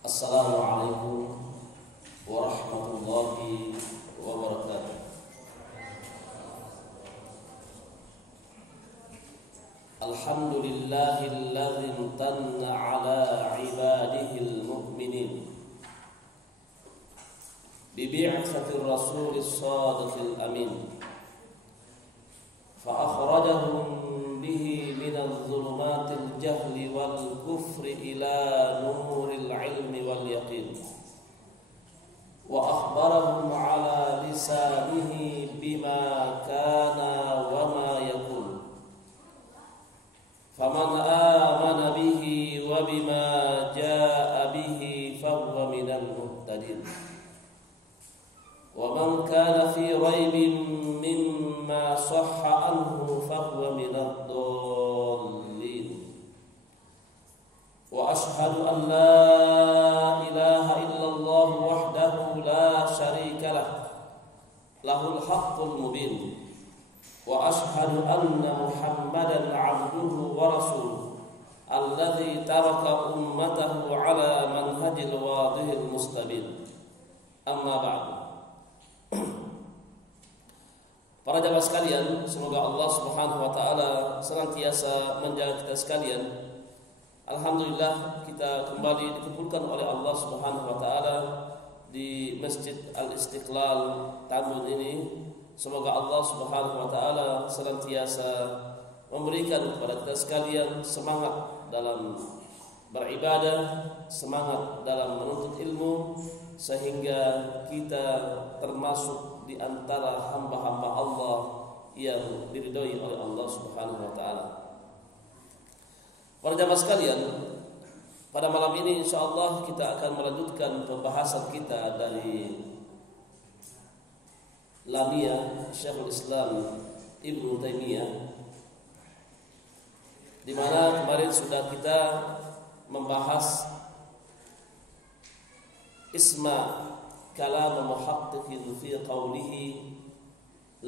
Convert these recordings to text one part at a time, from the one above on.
Assalamualaikum warahmatullahi wabarakatuh. Alhamdulillahilladzi imtanna ala ibadihil mu'minin bi bi'tsatir rasulis shadiqil amin fa akhrajahum bihi minadh dhulumatil jahli wal kufri ila nuril ilmi wal yaqin wa akhbarahum ala lisanihi bima kana wa ma yakun faman amana bihi wa bima jaa bihi fahuwa minal muhtadin wa man kana fi raibin mimma sahha anhu fahuwa minad dallin wa ashhadu an la ilaha illallah wahdahu la syarika lah lahul haqqul mubin wa ashhadu anna muhammadan abduhu wa rasuluh alladzi taraka ummatahu ala manhajil wadihil mustabin amma ba'du. Para jamaah sekalian, semoga Allah Subhanahu wa taala senantiasa menjaga kita sekalian. Alhamdulillah kita kembali dikumpulkan oleh Allah Subhanahu wa taala di Masjid Al-Istiqlal Tambun ini. Semoga Allah Subhanahu wa taala senantiasa memberikan kepada kita sekalian semangat dalam beribadah, semangat dalam menuntut ilmu, sehingga kita termasuk di antara hamba-hamba Allah yang diridhoi oleh Allah Subhanahu wa taala. Para jamaah sekalian, pada malam ini insyaallah kita akan melanjutkan pembahasan kita dari Lamia Syekhul Islam Ibnu Taimiyah, di mana kemarin sudah kita membahas isma kalam muhaqqiqin fi qawlihi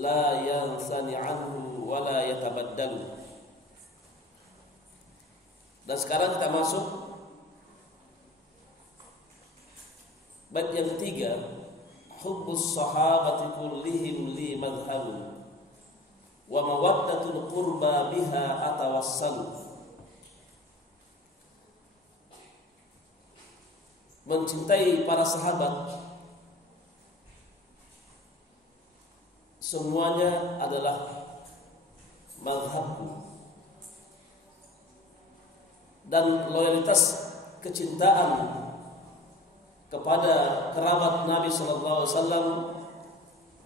la yansani anhu wa la yatabaddalu. Dan sekarang kita masuk bab yang ketiga, hubbus sahabati kullihim li madhhabun wa mawaddatul qurba biha atawassalu. Mencintai para sahabat semuanya adalah madhabku, dan loyalitas kecintaan kepada kerabat Nabi sallallahu alaihi wasallam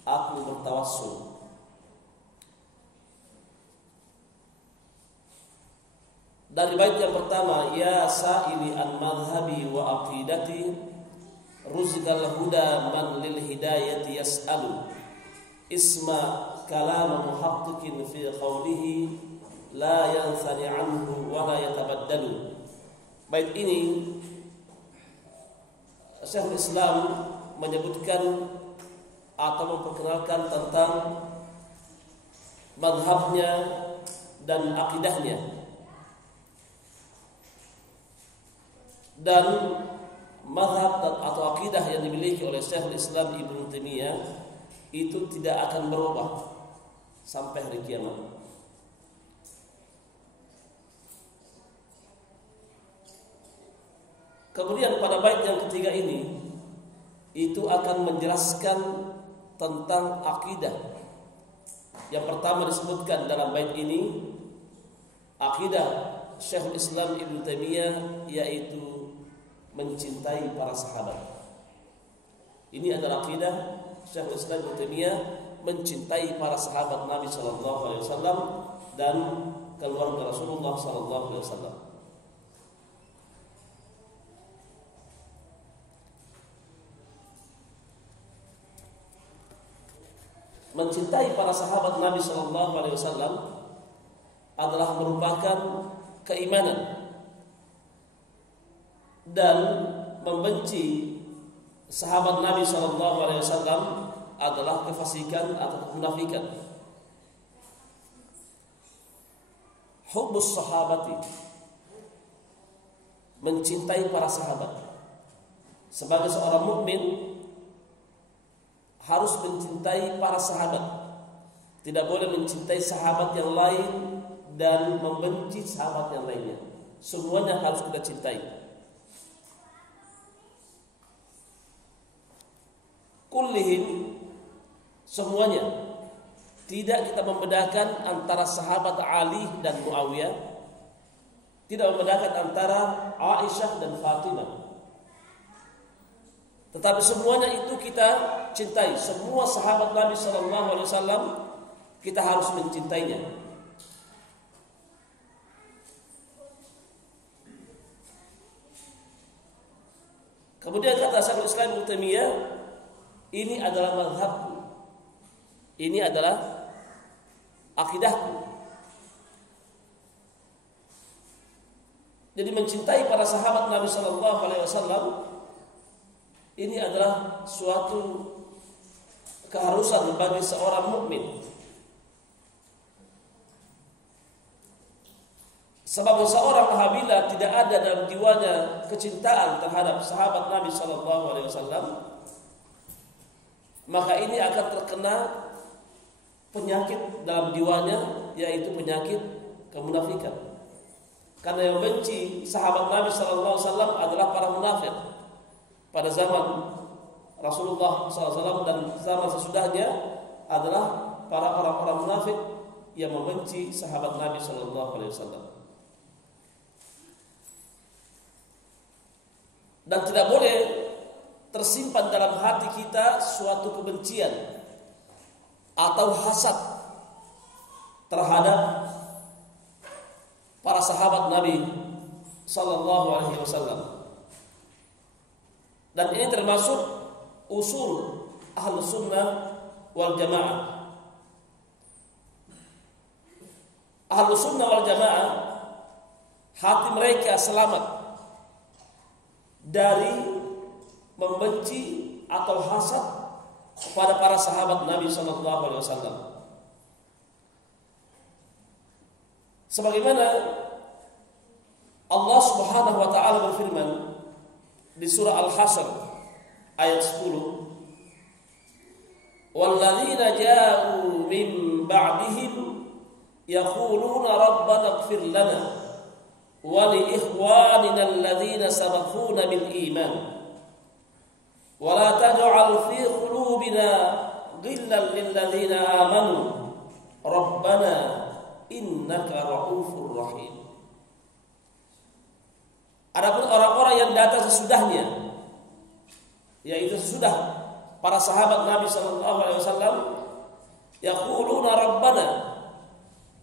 aku bertawassul. Dari bait yang pertama, ya sa'ili an madhhabi wa aqidati ruzqal huda man lil hidayati yas'alu isma kalam muhaqqiqin fi qawlihi la yansani anhu wa la yatabaddalu. Bait ini Syekhul Islam menyebutkan atau memperkenalkan tentang mazhabnya dan akidahnya, dan mazhab atau akidah yang dimiliki oleh Syekhul Islam Ibnu Taimiyah itu tidak akan berubah sampai hari kiamat. Kemudian pada bait yang ketiga ini itu akan menjelaskan tentang akidah. Yang pertama disebutkan dalam bait ini akidah Syekhul Islam Ibnu Taimiyah, yaitu mencintai para sahabat. Ini adalah akidah Syekhul Islam Ibnu Taimiyah, mencintai para sahabat Nabi sallallahu alaihi wasallam dan keluarga Rasulullah sallallahu alaihi wasallam. Mencintai para sahabat Nabi sallallahu alaihi wasallam adalah merupakan keimanan, dan membenci sahabat Nabi sallallahu alaihi wasallam adalah kefasikan atau kemunafikan. Hubbus sahabati, mencintai para sahabat, sebagai seorang mukmin harus mencintai para sahabat. Tidak boleh mencintai sahabat yang lain dan membenci sahabat yang lainnya. Semuanya harus kita cintai. Kullihim, semuanya. Tidak kita membedakan antara sahabat Ali dan Muawiyah, tidak membedakan antara Aisyah dan Fatimah. Tetapi semuanya itu kita cintai. Semua sahabat Nabi SAW kita harus mencintainya. Kemudian kata Syekhul Islam Ibnu Taimiyah, ini adalah mazhabku, ini adalah akidahku. Jadi mencintai para sahabat Nabi SAW ini adalah suatu keharusan bagi seorang mukmin. Sebab seorang apabila tidak ada dalam jiwanya kecintaan terhadap sahabat Nabi SAW, maka ini akan terkena penyakit dalam jiwanya, yaitu penyakit kemunafikan. Karena yang benci sahabat Nabi SAW adalah para munafik pada zaman Rasulullah SAW dan zaman sesudahnya adalah para orang-orang munafik yang membenci sahabat Nabi SAW. Dan tidak boleh tersimpan dalam hati kita suatu kebencian atau hasad terhadap para sahabat Nabi sallallahu alaihi wasallam. Dan ini termasuk usul Ahlus Sunnah wal Jamaah. Ahlus Sunnah wal Jamaah, hati mereka selamat dari membenci atau hasad kepada para sahabat Nabi sallallahu alaihi wasallam. Sebagaimana Allah Subhanahu wa taala berfirman di surah Al-Hasyr ayat 10, "Walladzina ja'u min ba'dihim yaquluna rabbana ighfir lana wa li ikhwanina alladhina sabaquna bil iman wa la taj'al fi qulubina ghillan lil ladzina amanu rabbana innaka ra'ufur rahim." Adapun orang-orang yang datang sesudahnya, yaitu sesudah para sahabat Nabi sallallahu alaihi wasallam, yaquluna rabbana,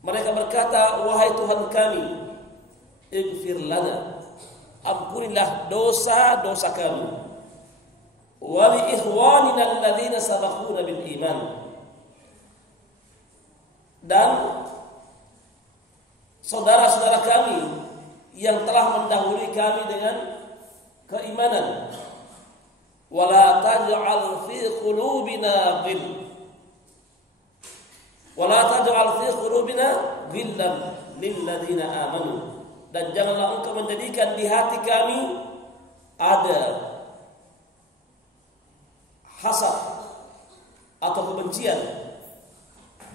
mereka berkata, wahai Tuhan kami, ighfir lana, ampunilah dosa-dosa kami, wa li ikhwanina alladzina sabaquna bil iman, dan saudara-saudara kami yang telah mendahului kami dengan keimanan. Wala taj'al fi qulubina ghil, wala taj'al fi qulubina ghillan lil ladzina amanu, dan janganlah engkau menjadikan di hati kami ada hasad atau kebencian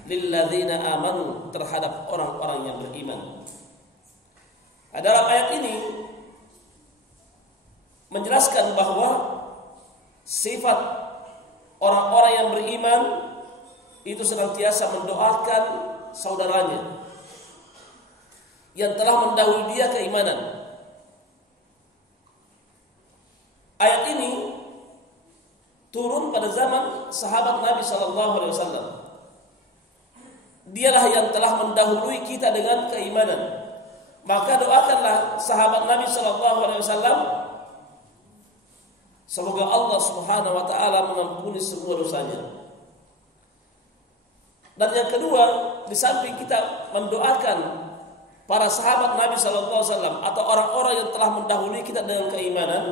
lil ladzina amanu, terhadap orang-orang yang beriman. Dalam ayat ini menjelaskan bahwa sifat orang-orang yang beriman itu senantiasa mendoakan saudaranya yang telah mendahului dia keimanan. Ayat ini turun pada zaman sahabat Nabi SAW. Dialah yang telah mendahului kita dengan keimanan. Maka doakanlah sahabat Nabi SAW, semoga Allah Subhanahu wa taala mengampuni semua dosanya. Dan yang kedua, di samping kita mendoakan para sahabat Nabi SAW atau orang-orang yang telah mendahului kita dengan keimanan,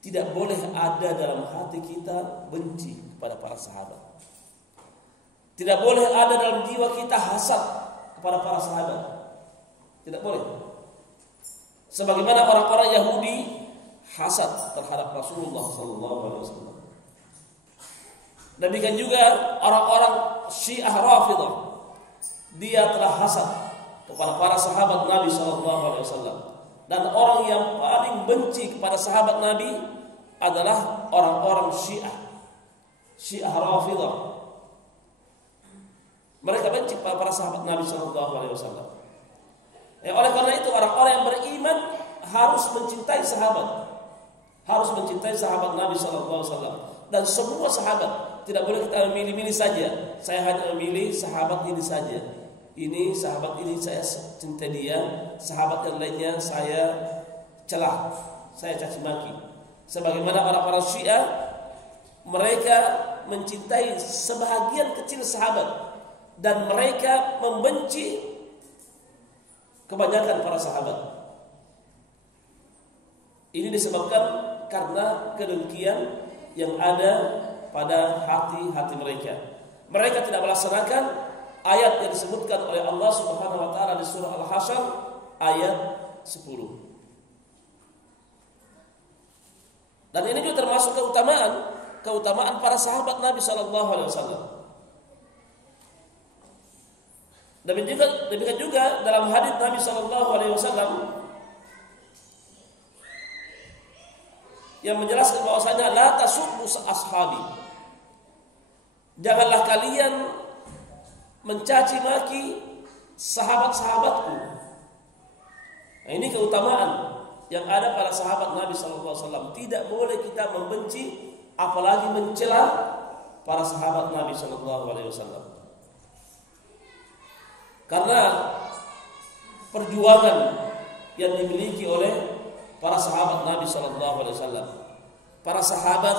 tidak boleh ada dalam hati kita benci kepada para sahabat. Tidak boleh ada dalam jiwa kita hasad kepada para sahabat. Tidak boleh. Sebagaimana orang-orang Yahudi hasad terhadap Rasulullah sallallahu alaihi wasallam. Demikian juga orang-orang Syiah Rafidah, dia telah hasad kepada para sahabat Nabi sallallahu alaihi wasallam. Dan orang yang paling benci kepada sahabat Nabi adalah orang-orang Syiah Rafidah. Mereka benci kepada para sahabat Nabi sallallahu alaihi wasallam. Oleh karena itu orang-orang yang beriman harus mencintai sahabat. Harus mencintai sahabat Nabi sallallahu alaihi wasallam dan semua sahabat. Tidak boleh kita memilih-milih saja. Saya hanya memilih sahabat ini saja. Ini sahabat ini saya cinta dia, sahabat yang lainnya saya celah, saya caci maki. Sebagaimana orang-orang Syiah, mereka mencintai sebahagian kecil sahabat dan mereka membenci kebanyakan para sahabat. Ini disebabkan karena kedengkian yang ada pada hati-hati mereka. Mereka tidak melaksanakan ayat yang disebutkan oleh Allah Subhanahu wa taala di surah Al-Hasyr ayat 10. Dan ini juga termasuk keutamaan para sahabat Nabi sallallahu alaihi wasallam. Demikian juga dalam hadis Nabi sallallahu alaihi wasallam yang menjelaskan bahwasanya la tasubbu ashabi. Janganlah kalian mencaci maki sahabat-sahabatku. Nah, ini keutamaan yang ada pada sahabat Nabi sallallahu alaihi wasallam. Tidak boleh kita membenci apalagi mencela para sahabat Nabi sallallahu alaihi wasallam. Karena perjuangan yang dimiliki oleh para sahabat Nabi sallallahu alaihi wasallam. Para sahabat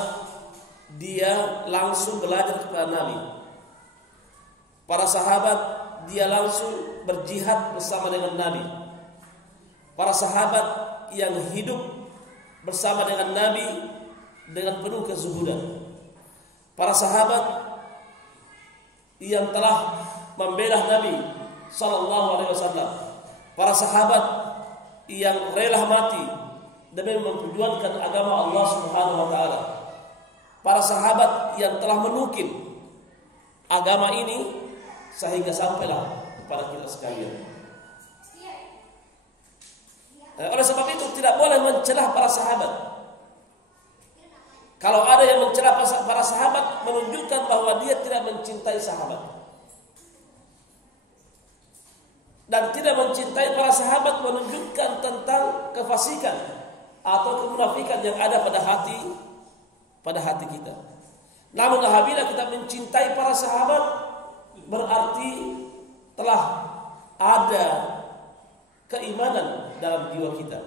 dia langsung belajar kepada Nabi. Para sahabat dia langsung berjihad bersama dengan Nabi. Para sahabat yang hidup bersama dengan Nabi dengan penuh kezuhudan. Para sahabat yang telah membela Nabi sallallahu alaihi wasallam. Para sahabat yang rela mati demi memperjuangkan agama Allah Subhanahu wa taala. Para sahabat yang telah menukil agama ini sehingga sampailah kepada kita sekalian. Oleh sebab itu tidak boleh mencela para sahabat. Kalau ada yang mencela para sahabat menunjukkan bahwa dia tidak mencintai sahabat. Dan tidak mencintai para sahabat menunjukkan tentang kefasikan atau kemunafikan yang ada pada hati kita. Namun apabila kita mencintai para sahabat berarti telah ada keimanan dalam jiwa kita.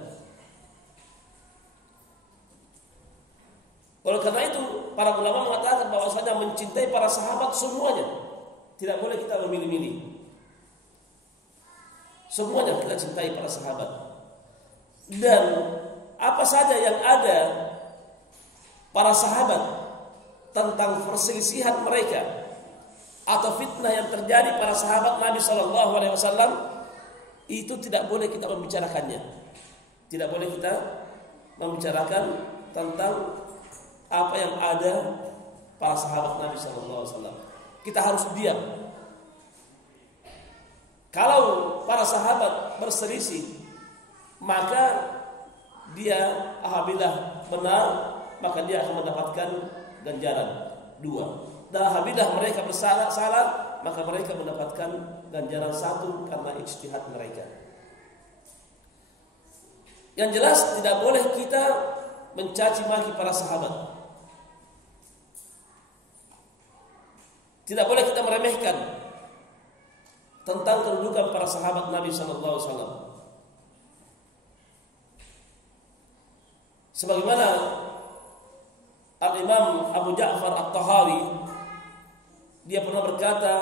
Oleh karena itu para ulama mengatakan bahwasanya mencintai para sahabat semuanya. Tidak boleh kita memilih-milih. Semuanya kita cintai para sahabat. Dan apa saja yang ada para sahabat tentang perselisihan mereka atau fitnah yang terjadi para sahabat Nabi sallallahu alaihi wasallam itu tidak boleh kita membicarakannya. Tidak boleh kita membicarakan tentang apa yang ada para sahabat Nabi sallallahu alaihi wasallam. Kita harus diam. Kalau para sahabat berselisih, maka dia apabila benar, maka dia akan mendapatkan ganjaran 2. Dan apabila mereka bersalah, maka mereka mendapatkan ganjaran 1 karena ijtihad mereka. Yang jelas tidak boleh kita mencaci maki para sahabat. Tidak boleh kita meremehkan tentang kedudukan para sahabat Nabi sallallahu alaihi wasallam. Sebagaimana Al-Imam Abu Ja'far At-Tahawi dia pernah berkata,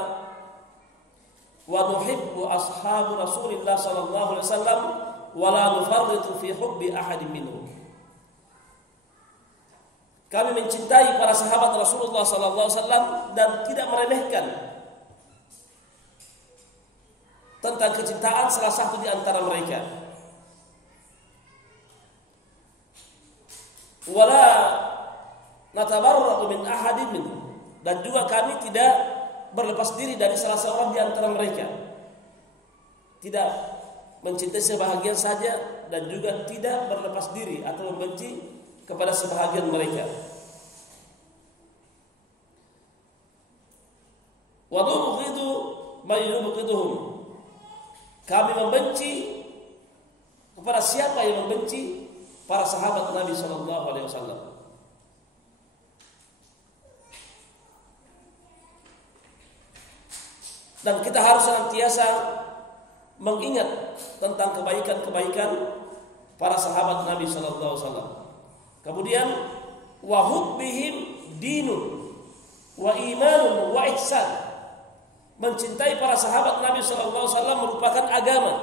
"Wa nuhibbu ashabu Rasulillah sallallahu alaihi wasallam wa la nufarritu fi hubbi ahadin minhum." Kami mencintai para sahabat Rasulullah sallallahu alaihi wasallam dan tidak meremehkan tentang kecintaan salah satu di antara mereka. wala natabarra'u min ahadin minhum, dan juga kami tidak berlepas diri dari salah seorang di antara mereka. Tidak mencintai sebahagian saja dan juga tidak berlepas diri atau membenci kepada sebahagian mereka. Wa nubghidu may yubghiduhum, kami membenci kepada siapa yang membenci para sahabat Nabi sallallahu alaihi wasallam. Dan kita harus senantiasa mengingat tentang kebaikan-kebaikan para sahabat Nabi sallallahu alaihi wasallam. Kemudian wa hubbihim dinun wa imanun wa ihsan. Mencintai para sahabat Nabi sallallahu alaihi wasallam merupakan agama,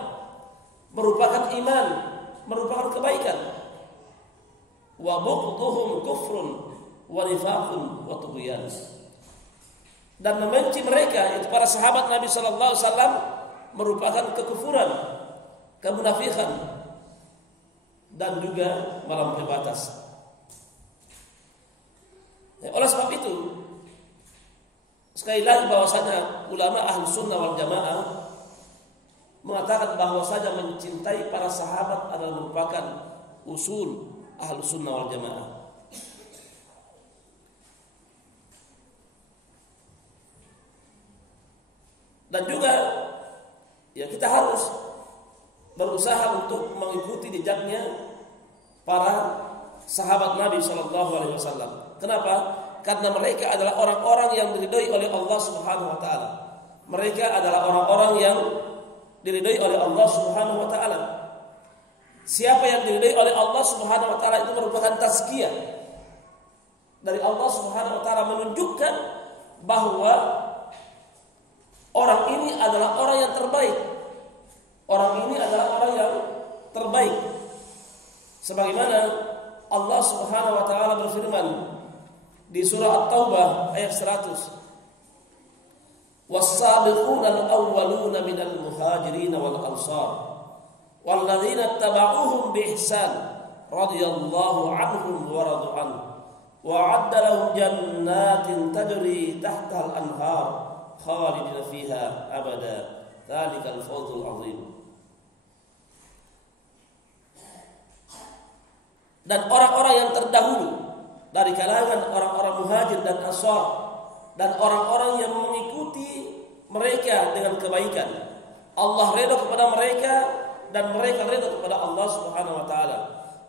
merupakan iman, merupakan kebaikan. Wa bughdhuhum kufrun wa nifaqun wa tughyan. Dan membenci mereka, itu para sahabat Nabi sallallahu alaihi wasallam, merupakan kekufuran, kemunafikan, dan juga melampaui batas. Oleh sebab itu, sekali lagi bahwasanya ulama Ahlus Sunnah wal Jamaah mengatakan bahwasanya mencintai para sahabat adalah merupakan usul Ahlus Sunnah wal Jamaah. Dan juga ya kita harus berusaha untuk mengikuti jejaknya para sahabat Nabi sallallahu alaihi wasallam. Kenapa? Karena mereka adalah orang-orang yang diridhai oleh Allah Subhanahu wa taala. Mereka adalah orang-orang yang diridhai oleh Allah Subhanahu wa taala. Siapa yang diridhai oleh Allah Subhanahu wa taala itu merupakan tazkiyah dari Allah Subhanahu wa taala, menunjukkan bahwa orang ini adalah orang yang terbaik. Orang ini adalah orang yang terbaik. Sebagaimana Allah Subhanahu wa taala berfirman di surah At-Taubah ayat 100. Was-sabiquna al-awwaluna minal muhajirin wal ansar walladzina ittaba'uuhum bi ihsan radhiyallahu anhum wa radu anhu wa 'adda lahum jannatin tajri tahtaha al-anhar khalidina fiha abada dzalikal fawzul 'azim. Dan orang-orang yang terdahulu dari kalangan orang-orang muhajir dan ansar dan orang-orang yang mengikuti mereka dengan kebaikan, Allah redha kepada mereka dan mereka redha kepada Allah Subhanahu wa taala.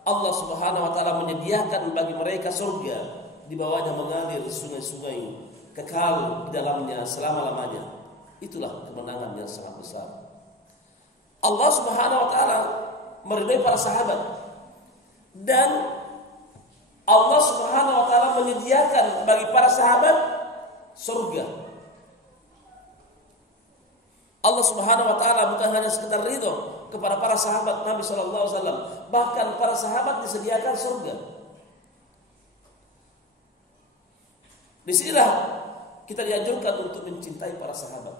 Allah Subhanahu wa taala menyediakan bagi mereka surga, di bawahnya mengalir sungai-sungai kekal di dalamnya selama-lamanya. Itulah kemenangan yang sangat besar. Allah Subhanahu wa taala meridai para sahabat, dan Allah Subhanahu wa taala menyediakan bagi para sahabat surga. Allah Subhanahu wa taala bukan hanya sekedar ridho kepada para sahabat Nabi sallallahu alaihi wasallam, bahkan para sahabat disediakan surga. Disinilah kita dianjurkan untuk mencintai para sahabat.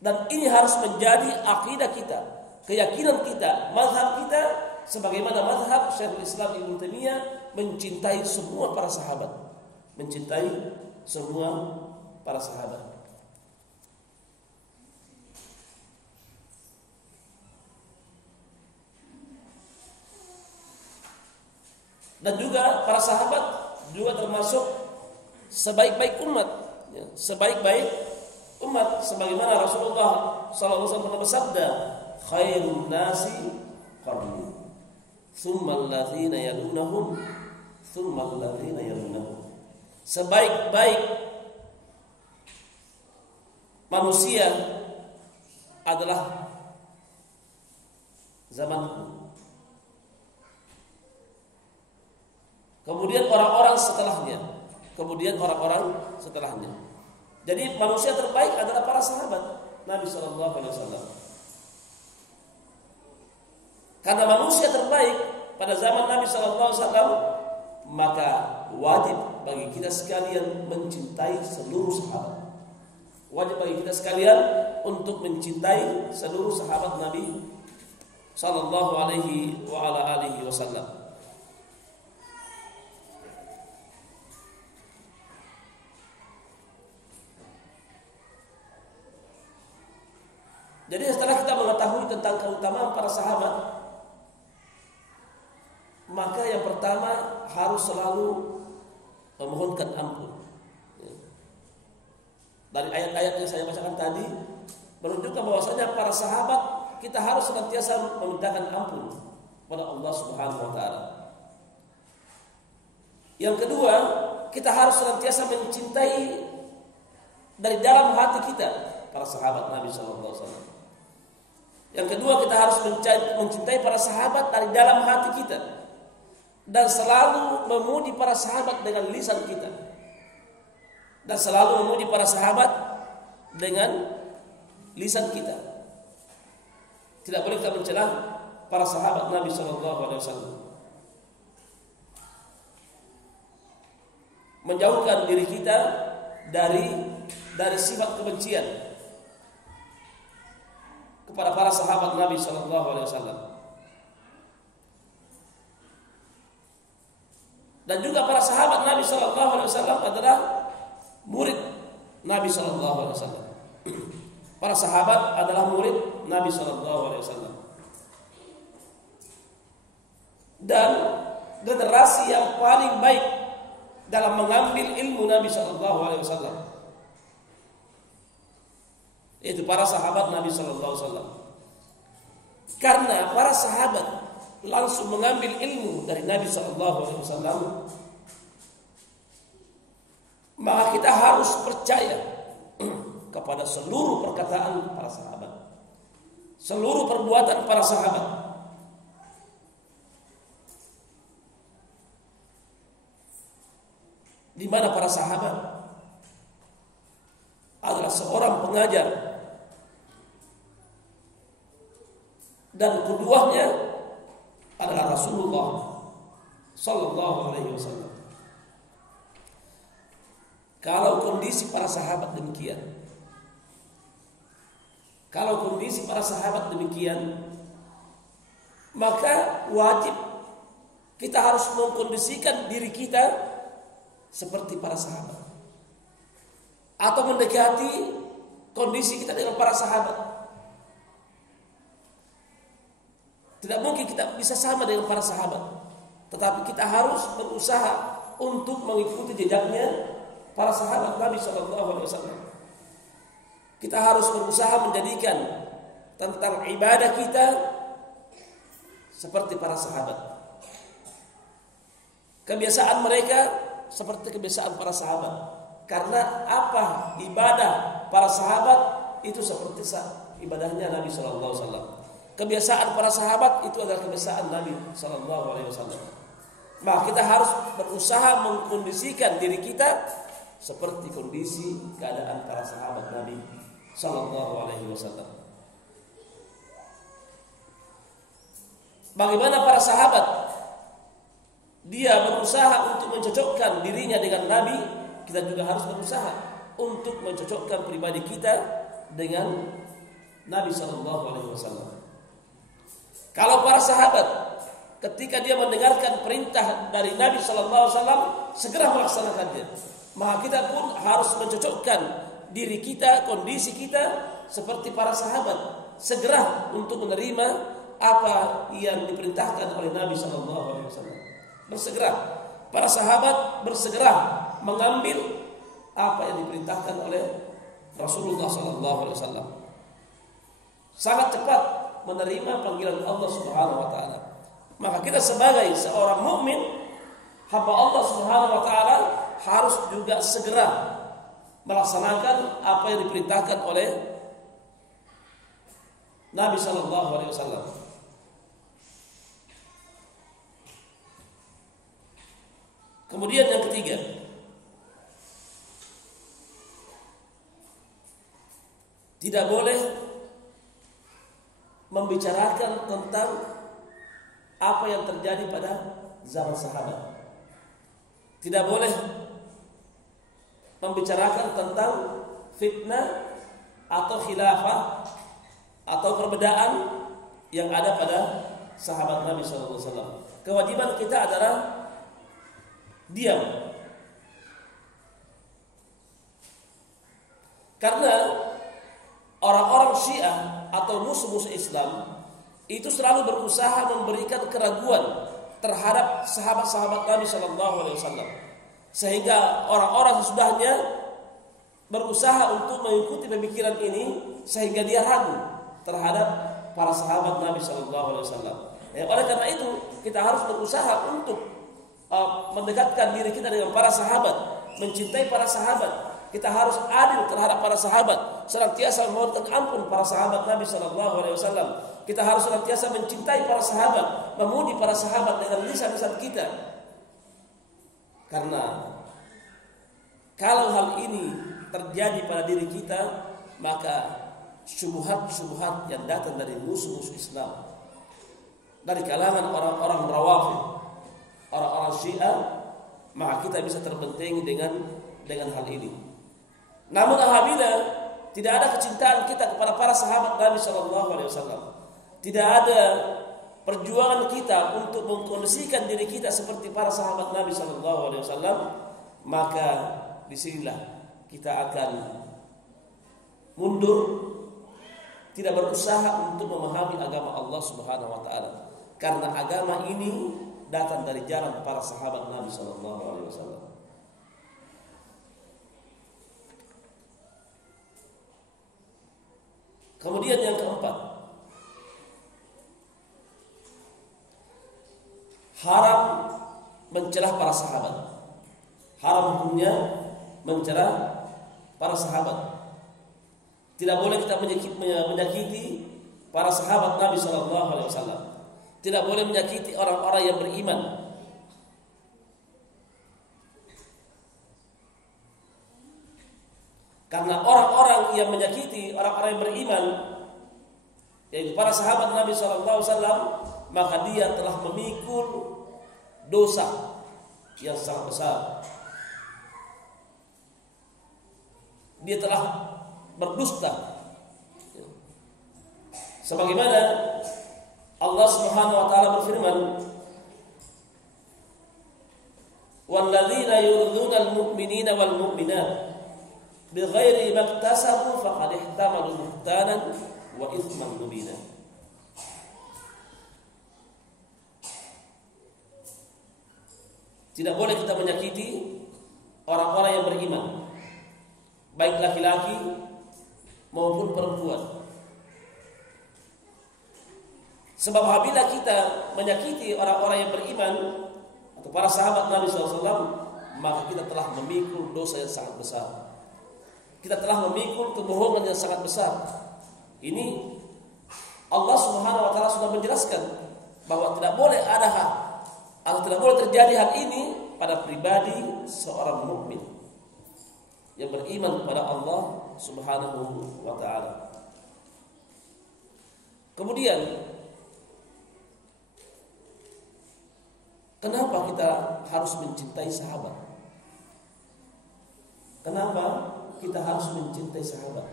Dan ini harus menjadi akidah kita, keyakinan kita, mazhab kita, sebagaimana mazhab Syekhul Islam Ibnu Taimiyah mencintai semua para sahabat, mencintai semua para sahabat. Dan juga para sahabat juga termasuk sebaik-baik umat, ya, sebaik-baik umat, sebagaimana Rasulullah sallallahu alaihi wasallam pernah bersabda, khairun nasi qarni, tsumma alladziina yalunahum, tsumma alladziina yalunahum. Sebaik-baik manusia adalah zamanku, kemudian orang-orang setelahnya, kemudian orang-orang setelahnya. Jadi manusia terbaik adalah para sahabat Nabi sallallahu alaihi wasallam. Karena manusia terbaik pada zaman Nabi sallallahu alaihi wasallam, maka wajib bagi kita sekalian mencintai seluruh sahabat. Wajib bagi kita sekalian untuk mencintai seluruh sahabat Nabi sallallahu alaihi wa ala alihi wasallam. Jadi setelah kita mengetahui tentang keutamaan para sahabat, maka yang pertama harus selalu memohonkan ampun. Dari ayat-ayat yang saya bacakan tadi menunjukkan bahwasanya para sahabat kita harus senantiasa memintakan ampun kepada Allah Subhanahu wa taala. Yang kedua, kita harus senantiasa mencintai dari dalam hati kita para sahabat Nabi sallallahu alaihi wasallam. Yang kedua, kita harus mencintai para sahabat dari dalam hati kita dan selalu memuji para sahabat dengan lisan kita. Dan selalu memuji para sahabat dengan lisan kita. Tidak boleh kita mencela para sahabat Nabi sallallahu alaihi wasallam. Menjauhkan diri kita dari sifat kebencian kepada para sahabat Nabi sallallahu alaihi wasallam. Dan juga para sahabat Nabi sallallahu alaihi wasallam adalah murid Nabi sallallahu alaihi wasallam. Para sahabat adalah murid Nabi sallallahu alaihi wasallam. Dan generasi yang paling baik dalam mengambil ilmu Nabi sallallahu alaihi wasallam itu para sahabat Nabi sallallahu alaihi wasallam. Karena para sahabat langsung mengambil ilmu dari Nabi sallallahu alaihi wasallam, maka kita harus percaya kepada seluruh perkataan para sahabat, seluruh perbuatan para sahabat. Di mana para sahabat adalah seorang pengajar dan keduanya adalah Rasulullah sallallahu alaihi wasallam. Kalau kondisi para sahabat demikian, maka wajib kita harus mengkondisikan diri kita seperti para sahabat, atau mendekati kondisi kita dengan para sahabat. Tidak mungkin kita bisa sama dengan para sahabat, tetapi kita harus berusaha untuk mengikuti jejaknya para sahabat Nabi sallallahu alaihi wasallam. Kita harus berusaha menjadikan tentang ibadah kita seperti para sahabat. Kebiasaan mereka seperti kebiasaan para sahabat. Karena apa? Ibadah para sahabat itu seperti ibadahnya Nabi sallallahu alaihi wasallam. Kebiasaan para sahabat itu adalah kebiasaan Nabi sallallahu alaihi wasallam. Maka kita harus berusaha mengkondisikan diri kita seperti kondisi keadaan para sahabat Nabi sallallahu alaihi wasallam. Bagaimana para sahabat dia berusaha untuk mencocokkan dirinya dengan Nabi, kita juga harus berusaha untuk mencocokkan pribadi kita dengan Nabi sallallahu alaihi wasallam. Kalau para sahabat ketika dia mendengarkan perintah dari Nabi sallallahu alaihi wasallam segera melaksanakannya, maka kita pun harus mencocokkan diri kita, kondisi kita seperti para sahabat, segera untuk menerima apa yang diperintahkan oleh Nabi sallallahu alaihi wasallam. Bersegera, para sahabat bersegera mengambil apa yang diperintahkan oleh Rasulullah sallallahu alaihi wasallam. Sangat cepat menerima panggilan Allah Subhanahu wa taala. Maka kita sebagai seorang mukmin, hamba Allah Subhanahu wa taala harus juga segera melaksanakan apa yang diperintahkan oleh Nabi sallallahu alaihi wasallam. Kemudian yang ketiga, tidak boleh membicarakan tentang apa yang terjadi pada zaman sahabat. Tidak boleh membicarakan tentang fitnah atau khilafah atau perbedaan yang ada pada sahabat Nabi SAW. Kewajiban kita adalah diam. Karena orang-orang Syiah atau musuh-musuh Islam itu selalu berusaha memberikan keraguan terhadap sahabat-sahabat Nabi Shallallahu Alaihi Wasallam, sehingga orang-orang sesudahnya berusaha untuk mengikuti pemikiran ini sehingga dia ragu terhadap para sahabat Nabi Shallallahu Alaihi Wasallam. Oleh karena itu kita harus berusaha untuk mendekatkan diri kita dengan para sahabat, mencintai para sahabat. Kita harus adil terhadap para sahabat, senantiasa memohonkan ampun para sahabat Nabi Shallallahu Alaihi Wasallam. Kita harus senantiasa mencintai para sahabat, memuji para sahabat dengan lisan-lisan kita. Karena kalau hal ini terjadi pada diri kita, maka syubhat-syubhat yang datang dari musuh-musuh Islam, dari kalangan orang-orang Rawafid, orang-orang Syiah, maka kita bisa terbentengi dengan hal ini. Namun apabila tidak ada kecintaan kita kepada para sahabat Nabi Shallallahu Alaihi Wasallam, tidak ada perjuangan kita untuk mengkondisikan diri kita seperti para sahabat Nabi Shallallahu Alaihi Wasallam, maka disinilah kita akan mundur, tidak berusaha untuk memahami agama Allah Subhanahu Wa Taala, karena agama ini datang dari jalan para sahabat Nabi Shallallahu Alaihi Wasallam. Kemudian yang keempat, haram mencelah para sahabat. Haram hukumnya mencelah para sahabat. Tidak boleh kita menyakiti para sahabat Nabi Shallallahu Alaihi Wasallam. Tidak boleh menyakiti orang-orang yang beriman. Karena orang-orang yang menyakiti orang-orang yang beriman, yaitu para sahabat Nabi Shallallahu Alaihi Wasallam, maka dia telah memikul dosa yang sangat besar. Dia telah berdusta. Sebagaimana Allah Subhanahu Wa Taala berfirman, "Walladzina yurdzuna al-mu'minina wal mu'minat bighairi maktasabu faqad ihtamalu buhtanan wa itsman mubina." Tidak boleh kita menyakiti orang-orang yang beriman, baik laki-laki maupun perempuan. Sebab apabila kita menyakiti orang-orang yang beriman atau para sahabat Nabi SAW, maka kita telah memikul dosa yang sangat besar. Kita telah memikul kebohongan yang sangat besar. Ini Allah Subhanahu Wa Taala sudah menjelaskan bahwa tidak boleh ada hal atau tidak boleh terjadi hal ini pada pribadi seorang mukmin yang beriman kepada Allah Subhanahu Wa Taala. Kemudian, kenapa kita harus mencintai sahabat? Kenapa kita harus mencintai sahabat?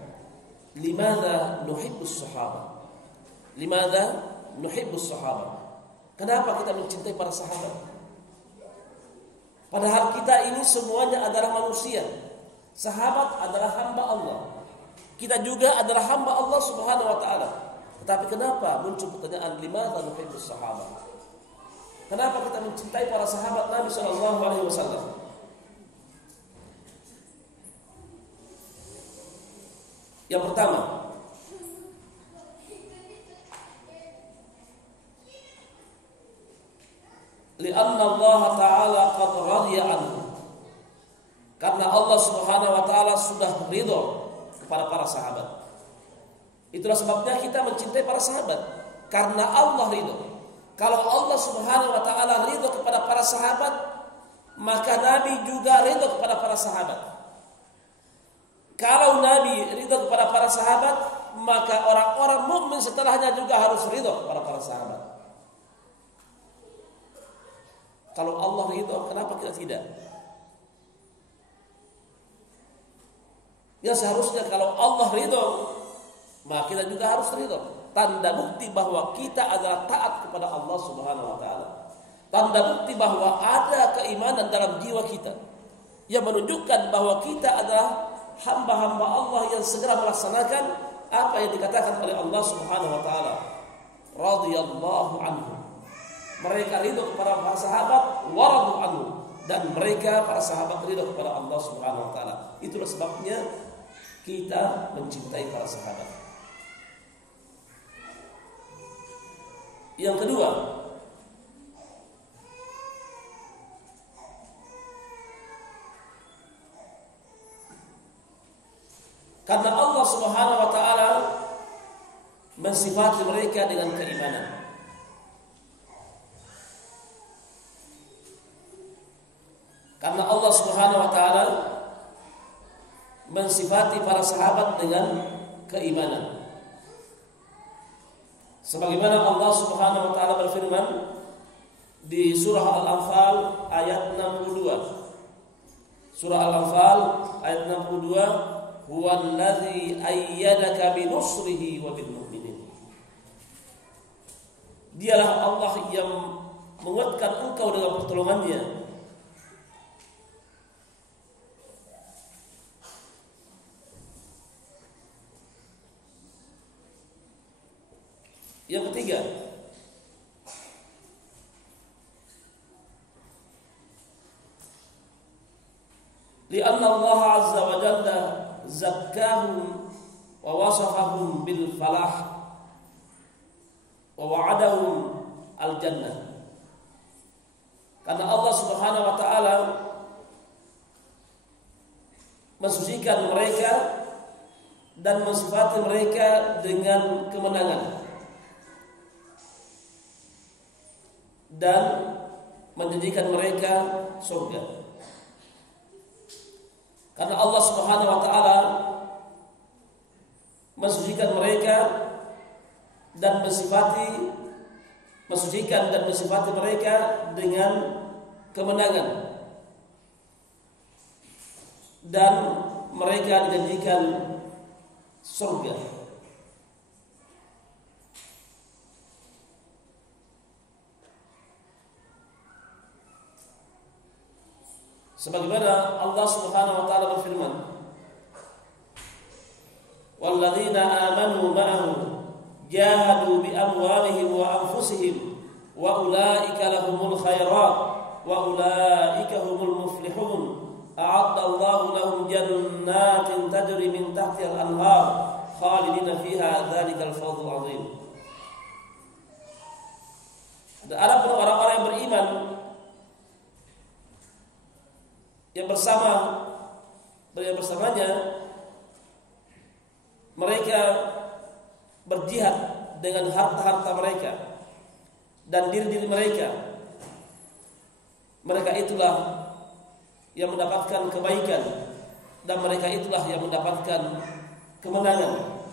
Limadza nuhibbus sahabat? Limadza nuhibbus sahabat? Kenapa kita mencintai para sahabat? Padahal kita ini semuanya adalah manusia. Sahabat adalah hamba Allah. Kita juga adalah hamba Allah Subhanahu Wa Taala. Tetapi kenapa muncul pertanyaan limadza nuhibbus sahabat? Kenapa kita mencintai para sahabat Nabi Shallallahu Alaihi Wasallam? Yang pertama, li'anna Allah Ta'ala qad radiya anhu, karena Allah Subhanahu Wa Taala sudah ridho kepada para sahabat. Itulah sebabnya kita mencintai para sahabat, karena Allah ridho. Kalau Allah Subhanahu Wa Taala ridho kepada para sahabat, maka Nabi juga ridho kepada para sahabat. Kalau Nabi ridho kepada para sahabat, maka orang-orang mukmin setelahnya juga harus ridho kepada para sahabat. Kalau Allah ridho, kenapa kita tidak? Ya seharusnya kalau Allah ridho, maka kita juga harus ridho. Tanda bukti bahwa kita adalah taat kepada Allah Subhanahu Wa Taala. Tanda bukti bahwa ada keimanan dalam jiwa kita yang menunjukkan bahwa kita adalah hamba-hamba Allah yang segera melaksanakan apa yang dikatakan oleh Allah Subhanahu wa taala. Radhiyallahu anhu. Mereka ridho kepada para sahabat, waradu anhu, dan mereka para sahabat ridho kepada Allah Subhanahu wa taala. Itulah sebabnya kita mencintai para sahabat. Yang kedua, karena Allah Subhanahu wa taala mensifati mereka dengan keimanan. Karena Allah Subhanahu wa taala mensifati para sahabat dengan keimanan. Sebagaimana Allah Subhanahu wa taala berfirman di surah Al-Anfal ayat 62. Surah Al-Anfal ayat 62, huwallazi ayyadaka binusrihi wa bil mu'minin. Dialah Allah yang menguatkan engkau dengan pertolongannya. Yang ketiga, lianna Allah azza wa jalla zakkahum wa wasafahum bil falah wa wa'adahum al jannah. Karena Allah Subhanahu wa taala mensucikan mereka dan mensifati mereka dengan kemenangan dan menjadikan mereka surga. Karena Allah Subhanahu wa taala mensucikan mereka dan mensucikan dan mensifati mereka dengan kemenangan dan mereka dijadikan surga. Sebagaimana Allah Subhanahu wa taala berfirman, walladzina amanu ma'ahu jahadu bi amwalihim wa anfusihim wa ulaika lahumul khairat wa ulaika humul muflihun. A'adda Allahu lahum jannatin tajri min tahtiha al-anhar khalidina fiha dzalikal fawzul 'adzim. Dan adapun orang-orang yang beriman yang bersamanya mereka berjihad dengan harta-harta mereka dan diri-diri mereka. Mereka itulah yang mendapatkan kebaikan dan mereka itulah yang mendapatkan kemenangan.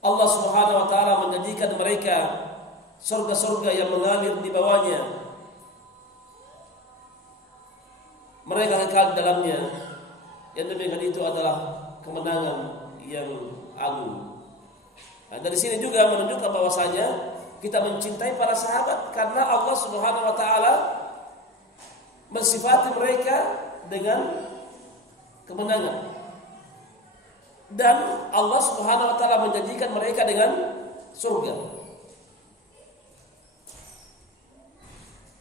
Allah Subhanahu wa taala menjanjikan mereka surga-surga yang mengalir di bawahnya. Mereka kekal di dalamnya. Yang demikian itu adalah kemenangan yang agung. Nah, dari sini juga menunjukkan bahwasanya kita mencintai para sahabat karena Allah Subhanahu wa taala mensifati mereka dengan kemenangan. Dan Allah Subhanahu wa taala menjanjikan mereka dengan surga.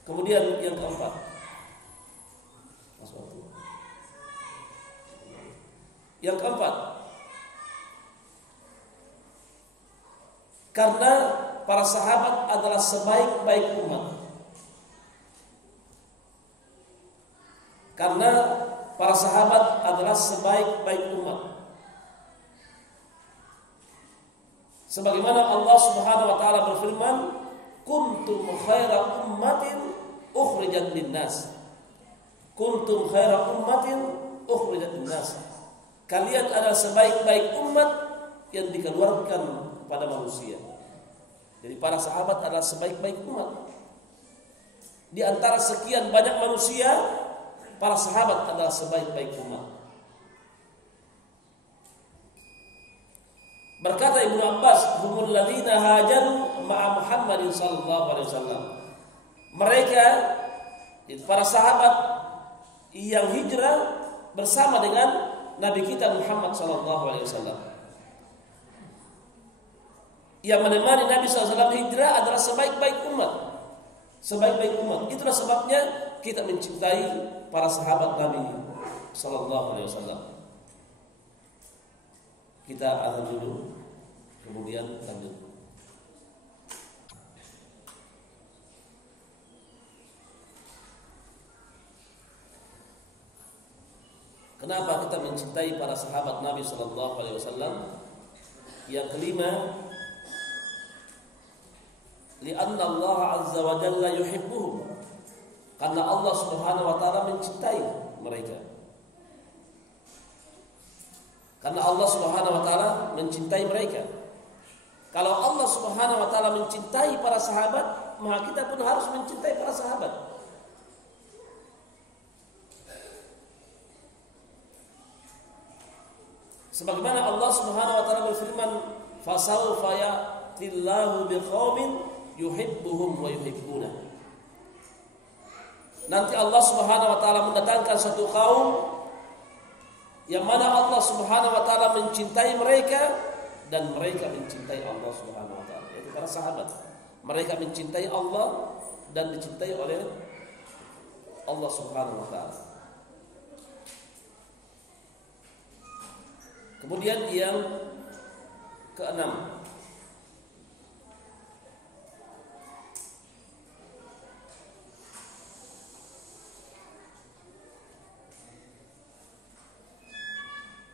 Kemudian yang keempat, karena para sahabat adalah sebaik-baik umat. Karena para sahabat adalah sebaik-baik umat. Sebagaimana Allah Subhanahu wa taala berfirman, kuntum khaira ummatin ukhrijat lin-nas. Kuntum khaira ummatin ukhrijat lin-nas. Kalian adalah sebaik-baik umat yang dikeluarkan kepada manusia. Jadi para sahabat adalah sebaik-baik umat. Di antara sekian banyak manusia, para sahabat adalah sebaik-baik umat. Berkata Ibnu Abbas, humul ladzina hajaru ma'a Muhammadin sallallahu alaihi wasallam. Mereka para sahabat yang hijrah bersama dengan Nabi kita Muhammad sallallahu alaihi wasallam. yang menemani Nabi SAW hijrah adalah sebaik-baik umat. Sebaik-baik umat. Itulah sebabnya kita mencintai para sahabat Nabi SAW. Kita azan dulu, kemudian lanjut. Kenapa kita mencintai para sahabat Nabi SAW? Yang kelima, li'anna Allah azza wa jalla yuhibbuhum, karena Allah Subhanahu wa taala mencintai mereka. Karena Allah Subhanahu wa taala mencintai mereka. Kalau Allah Subhanahu wa taala mencintai para sahabat, maka kita pun harus mencintai para sahabat. Sebagaimana Allah Subhanahu wa taala berfirman, "Fasawfa ya'tillahu biqaumin yuhibbuhum wa yuhibbuna." Nanti Allah Subhanahu wa taala mendatangkan satu kaum yang mana Allah Subhanahu wa taala mencintai mereka dan mereka mencintai Allah Subhanahu wa taala, yaitu para sahabat. Mereka mencintai Allah dan dicintai oleh Allah Subhanahu wa taala. Kemudian yang keenam,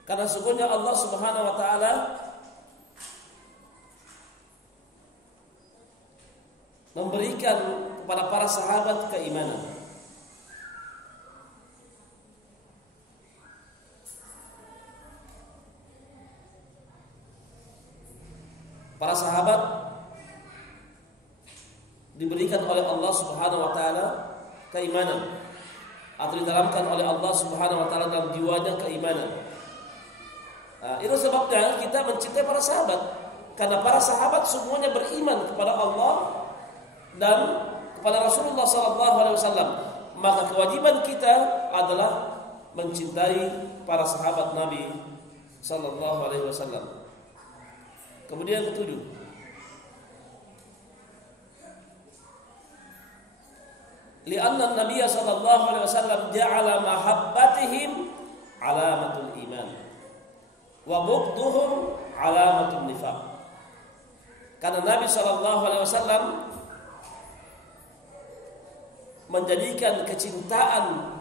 karena sesungguhnya Allah Subhanahu wa taala memberikan kepada para sahabat keimanan. Para sahabat diberikan oleh Allah Subhanahu wa taala keimanan, atau ditanamkan oleh Allah Subhanahu wa taala dalam jiwanya keimanan. Itu sebabnya kita mencintai para sahabat, karena para sahabat semuanya beriman kepada Allah dan kepada Rasulullah SAW. Maka kewajiban kita adalah mencintai para sahabat Nabi SAW. Kemudian ketujuh, li'anna an-nabiy sallallahu alaihi wasallam ja'ala mahabbatihim alamatul iman wa bughdhuhum alamatul nifaq. Karena Nabi sallallahu alaihi wasallam menjadikan kecintaan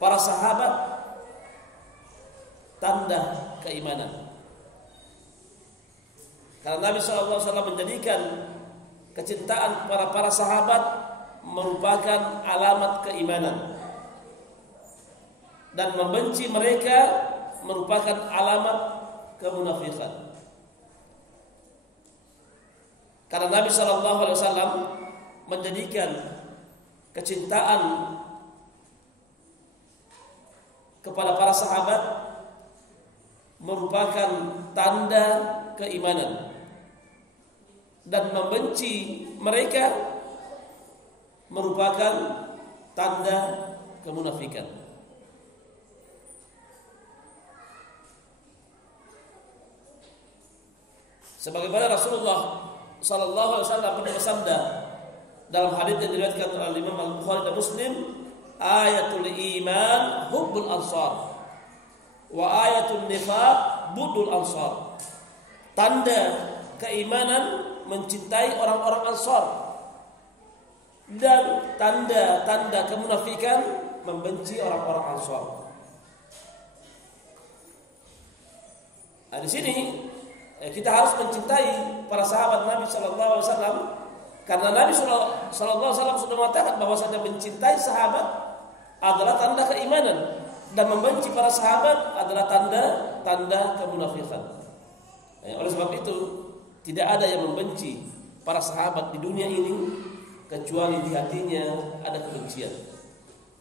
para sahabat tanda keimanan. Karena Nabi SAW menjadikan kecintaan kepada para sahabat merupakan alamat keimanan, dan membenci mereka merupakan alamat kemunafikan. Karena Nabi SAW menjadikan kecintaan kepada para sahabat merupakan tanda keimanan, dan membenci mereka merupakan tanda kemunafikan. Sebagaimana Rasulullah sallallahu alaihi wasallam pernah bersabda dalam hadits yang diriwayatkan oleh Imam Al-Bukhari dan Muslim, ayatul iman hubbul ansar wa ayatul nifaq budul ansar. Tanda keimanan mencintai orang-orang Ansar, dan tanda-tanda kemunafikan membenci orang-orang Ansar. Nah, di sini kita harus mencintai para sahabat Nabi Sallallahu Alaihi Wasallam, karena Nabi Sallallahu Alaihi Wasallam sudah mengatakan bahwasanya mencintai sahabat adalah tanda keimanan, dan membenci para sahabat adalah tanda kemunafikan. Oleh sebab itu, tidak ada yang membenci para sahabat di dunia ini kecuali di hatinya ada kebencian.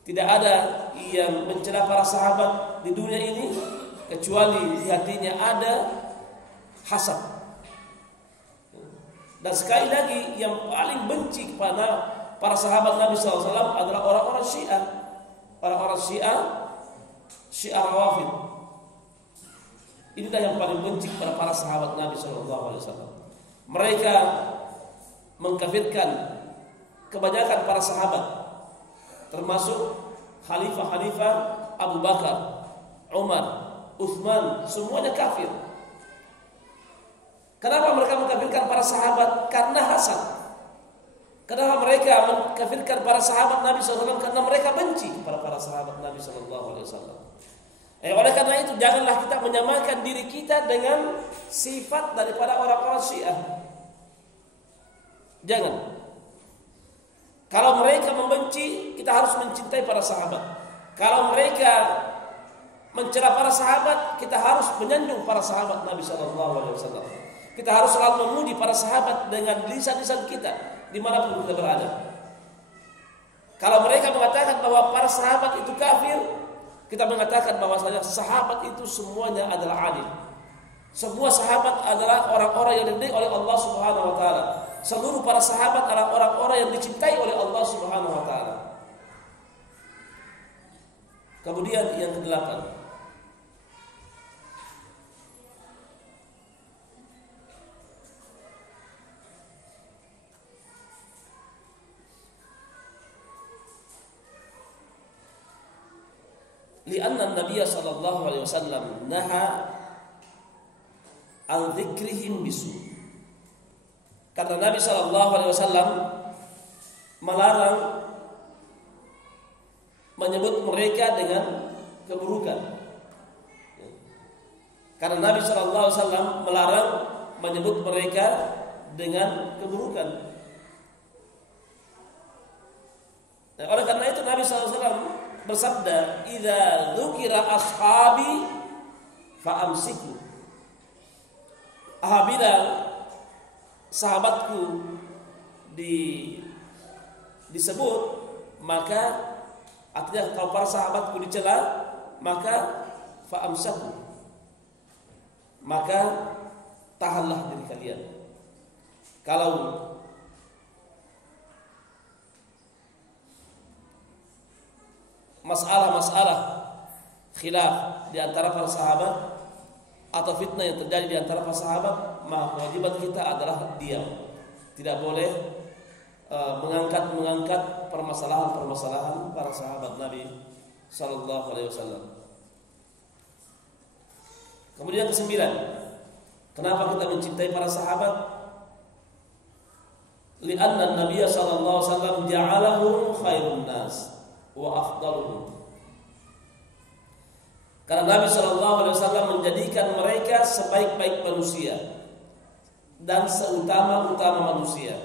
Tidak ada yang mencela para sahabat di dunia ini kecuali di hatinya ada hasad. Dan sekali lagi, yang paling benci kepada para sahabat Nabi SAW adalah orang-orang Syiah. Orang-orang Syiah Rawafid. Inilah yang paling benci kepada para sahabat Nabi sallallahu alaihi wasallam. Mereka mengkafirkan kebanyakan para sahabat, termasuk khalifah-khalifah Abu Bakar, Umar, Utsman, semuanya kafir. Kenapa mereka mengkafirkan para sahabat? Karena hasad. Kenapa mereka mengkafirkan para sahabat Nabi SAW? Karena mereka benci kepada para sahabat Nabi SAW. Oleh karena itu janganlah kita menyamakan diri kita dengan sifat daripada orang-orang Syiah. Jangan. Kalau mereka membenci, kita harus mencintai para sahabat. Kalau mereka mencela para sahabat, kita harus menyanjung para sahabat Nabi SAW. Kita harus selalu memuji para sahabat dengan lisan-lisan kita dimanapun kita berada. Kalau mereka mengatakan bahwa para sahabat itu kafir, kita mengatakan bahwasanya sahabat itu semuanya adalah adil. Semua sahabat adalah orang-orang yang dididik oleh Allah Subhanahu wa taala. Seluruh para sahabat adalah orang-orang yang dicintai oleh Allah Subhanahu wa taala. Kemudian yang kedelapan, lianna Nabi sallallahu alaihi wasallam naha an dzikrihim bisu. Karena Nabi sallallahu alaihi wasallam melarang menyebut mereka dengan keburukan. Karena Nabi sallallahu alaihi wasallam melarang menyebut mereka dengan keburukan. Nah, oleh karena itu Nabi sallallahu alaihi wasallam bersabda, "Idza dzukira ashabi fa'amsiku." Apabila sahabatku disebut, maka artinya kalau para sahabatku dicela, maka fa'amsaku, maka tahanlah diri kalian. Kalau masalah-masalah khilaf di antara para sahabat atau fitnah yang terjadi di antara para sahabat, maka kewajiban kita adalah diam. Tidak boleh mengangkat permasalahan para sahabat Nabi sallallahu alaihi wasallam. Kemudian kesembilan, kenapa kita mencintai para sahabat? Li'anna an-nabiy sallallahu alaihi wasallam ja'alahum khairun nas wa afdaluhum. Karena Nabi sallallahu alaihi wasallam menjadikan mereka sebaik-baik manusia dan seutama-utama manusia.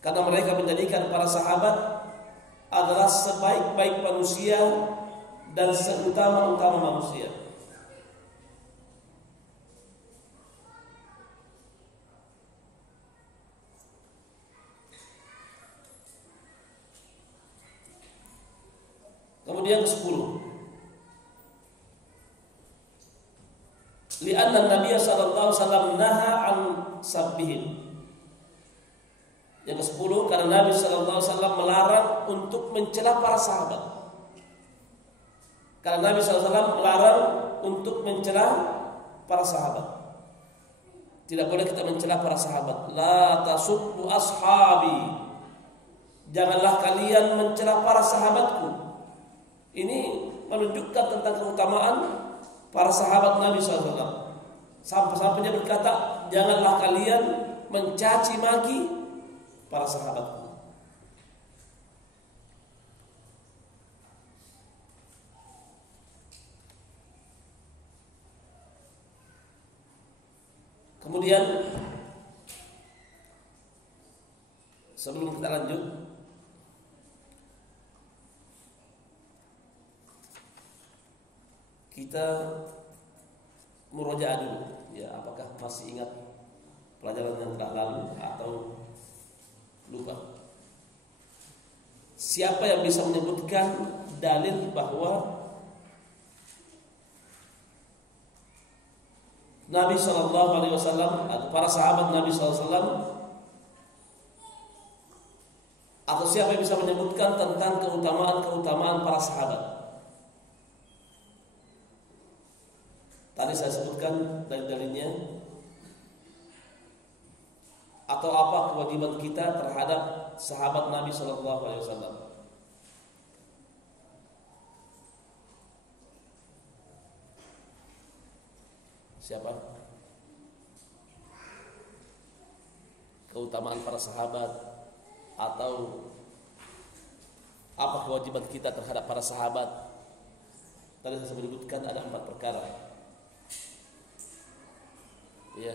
Karena mereka menjadikan para sahabat adalah sebaik-baik manusia dan seutama-utama manusia. Kemudian ke-10, li'anna an-nabiy sallallahu alaihi wasallam naha an sabbihim. Yang ke-10, karena Nabi sallallahu alaihi wasallam melarang untuk mencela para sahabat. Karena Nabi sallallahu alaihi wasallam melarang untuk mencela para sahabat. Tidak boleh kita mencela para sahabat. La tasubbu ashabi. Janganlah kalian mencela para sahabatku. Ini menunjukkan tentang keutamaan para sahabat Nabi SAW. Sampai-sampai dia berkata, janganlah kalian mencaci maki para sahabatku. Kemudian sebelum kita lanjut, kita murojaah dulu, ya, apakah masih ingat pelajaran yang telah lalu atau lupa? Siapa yang bisa menyebutkan dalil bahwa Nabi sallallahu alaihi wasallam atau para sahabat Nabi sallallahu alaihi wasallam, atau siapa yang bisa menyebutkan tentang keutamaan para sahabat? Tadi saya sebutkan dalil-dalilnya. Atau apa kewajiban kita terhadap sahabat Nabi Sallallahu Alaihi Wasallam? Siapa? Keutamaan para sahabat atau apa kewajiban kita terhadap para sahabat? Tadi saya sebutkan ada 4 perkara. Ya.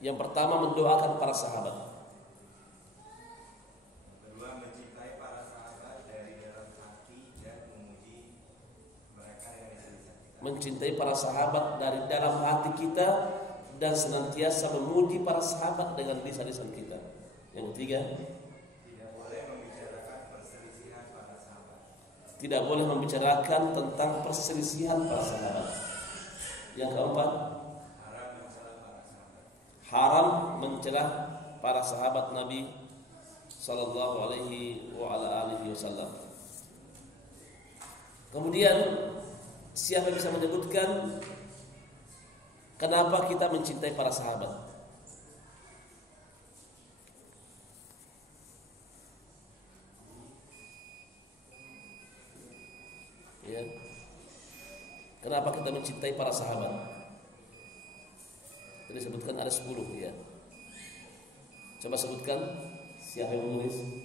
Yang pertama mendoakan para sahabat. Kedua mencintai para sahabat dari dalam hati dan memuji mereka yang disayang. Mencintai para sahabat dari dalam hati kita dan senantiasa memuji para sahabat dengan lisan-lisan kita. Yang ketiga, tidak boleh membicarakan perselisihan para sahabat. Tidak boleh membicarakan tentang perselisihan para sahabat. Yang keempat, haram mencela para sahabat Nabi sallallahu alaihi wasallam. Kemudian siapa bisa menyebutkan kenapa kita mencintai para sahabat? Ya. Kenapa kita mencintai para sahabat? Tadi sebutkan ada 10 ya. Coba sebutkan siapa yang menulis? Ya.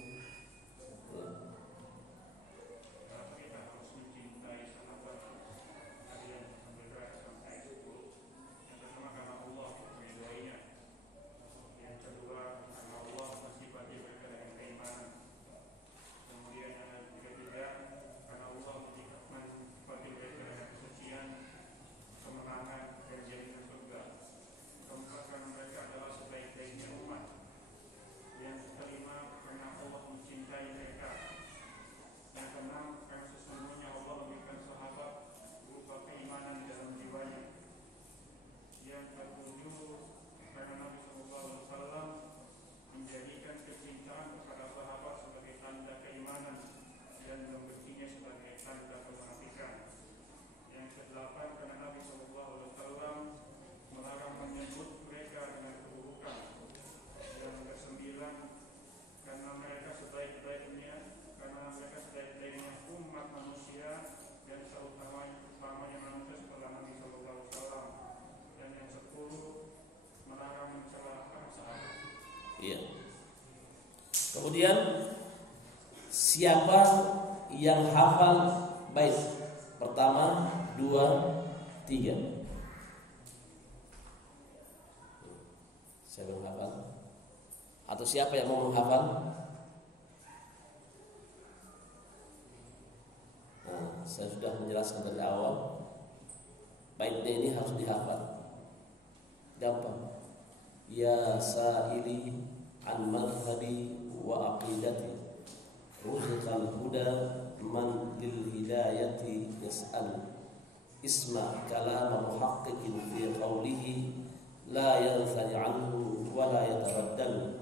Iya. Kemudian siapa yang hafal bait pertama, 2, 3? Siapa yang hafal? Atau siapa yang mau menghafal? Nah, saya sudah menjelaskan dari awal. Baitnya ini harus dihafal. Gampang. Ya sa'ili an madhhabi wa aqidati ruziqal huda man lil hidayati yas'al isma kalam muhaqqiqin fi qawlihi la yanthani anhu wa la yataraddal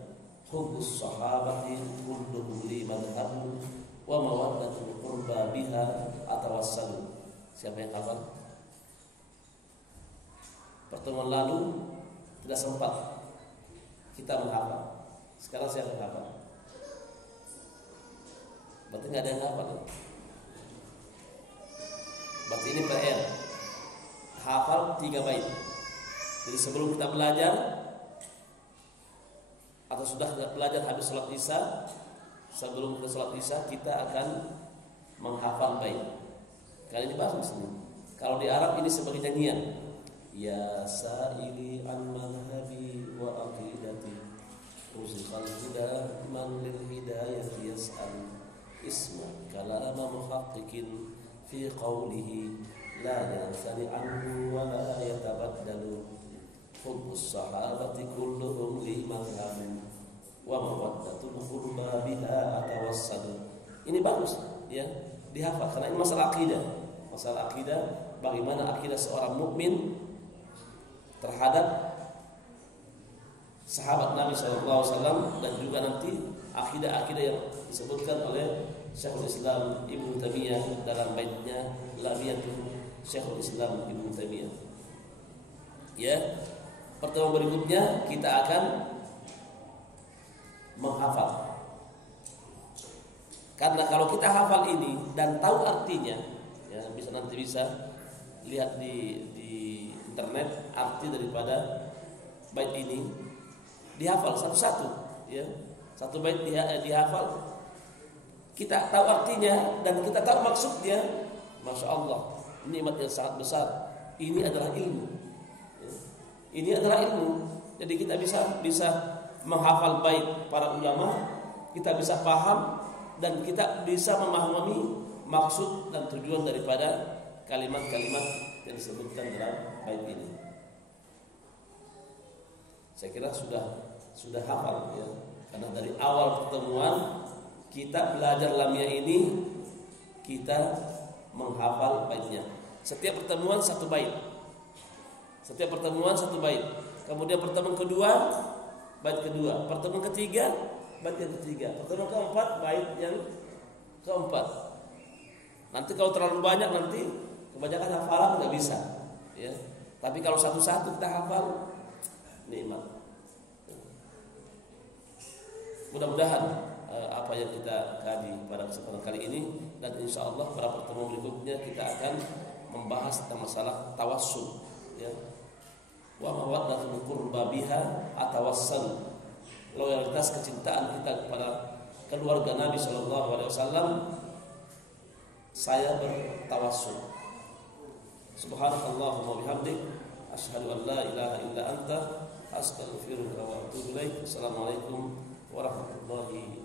hubbus sahabati kulluhum li madhhabun wa mawaddatul qurba biha atawassalu. Siapa yang hafal? Pertemuan lalu tidak sempat kita menghafal. Sekarang siapa yang hafal? Berarti nggak ada yang hafal. Berarti ini PR. Hafal 3 bait. Jadi sebelum kita belajar atau sudah belajar habis sholat isya, sebelum kita sholat isya kita akan menghafal bait. Kali ini bagus ini. Kalau di Arab ini sebagai nyanyian. Ya sa'ili an madhhabi wa aqidati ruziqal huda man lil hidayati yas'al isma kalama muhaqqiqin fi qawlihi la yansani anhu wa la yatabaddalu hubbus sahabati kulluhum li madhhabin wa mawaddatul qurba biha atawassalu. Ini bagus ya, dihafal karena ini masalah akidah. Masalah akidah, bagaimana akidah seorang mukmin terhadap sahabat Nabi SAW dan juga nanti akidah-akidah yang disebutkan oleh Syekhul Islam Ibnu Taimiyah dalam baitnya Lamiyatul Syekhul Islam Ibnu Taimiyah. Ya, pertemuan berikutnya kita akan menghafal. Karena kalau kita hafal ini dan tahu artinya, ya nanti bisa lihat di internet arti daripada bait ini, dihafal satu-satu, ya. Satu bait dihafal. Kita tahu artinya dan kita tahu maksudnya, Masya Allah, nikmat yang sangat besar. Ini adalah ilmu, ya. Ini adalah ilmu. Jadi kita bisa menghafal bait para ulama, kita bisa paham dan kita bisa memahami maksud dan tujuan daripada kalimat-kalimat yang disebutkan dalam bait ini. Saya kira sudah hafal, ya. Karena dari awal pertemuan kita belajar lamia ini, kita menghafal baitnya. Setiap pertemuan satu bait. Setiap pertemuan satu bait. Kemudian pertemuan kedua, bait kedua. Pertemuan ketiga, bait yang ketiga. Pertemuan keempat, bait yang keempat. Nanti kalau terlalu banyak nanti kebanyakan hafalan nggak bisa, ya. Tapi kalau satu-satu kita hafal, nikmat. Mudah-mudahan apa yang kita kaji pada kesempatan kali ini, dan insya Allah pada pertemuan berikutnya kita akan membahas tentang masalah tawassul, ya. Wa mawaddatul qurba biha atawassal. Loyalitas kecintaan kita kepada keluarga Nabi sallallahu alaihi wasallam, saya bertawassul. Subhanakallahumma wa bihamdik asyhadu an la ilaha illa anta astaghfiruka wa atubu ilaik. Assalamualaikum warahmatullahi